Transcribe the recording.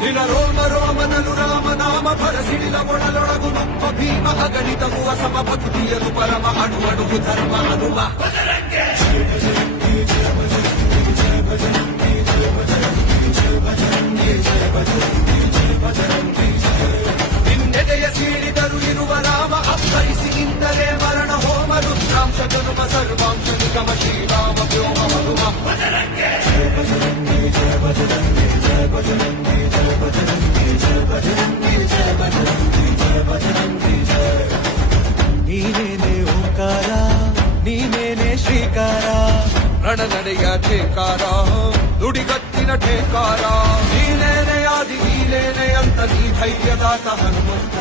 ನಿನ ರೋಮ ರೋಮನಲು ರಾಮನಾಮ ಭರಸಿಡಿದ ಒಡಲೊಳಗು ನುಪ್ಪ ಭೀಮ ಅಗಣಿತವು ಅಸಮ ಭಕ್ತಿಯಲು ಪರಮ ಅಣು ಅಣುವು ಧರ್ಮ ಹನುಮ ನಿನ್ನೆದೆಯ ಸೀಳಿದರು ಇರುವ ರಾಮ ಅಪ್ಪರಿಸಿ ನಿಂದರೆ ಮರಣ ಹೋಮ ರುದ್ರಾಂಶ ಜನುಮ ಸರ್ವಾಂಶ ನಿಗಮ ಶ್ರೀರಾಮ ವ್ಯೋಮ ಹನುಮ ನೀನೇನೆ ಓಂಕಾರ ನೀನೇನೆ ಶ್ರೀಕಾರ ರಣನಡೆಯ ಠೇಕಾರ ನುಡಿಗತ್ತಿನ ಠೇಕಾರ ನೀನೇನೆ ಆದಿ ನೀನೇನೆ ಅಂತ ನೀ ಧೈರ್ಯದಾತ ಹನುಮಂತ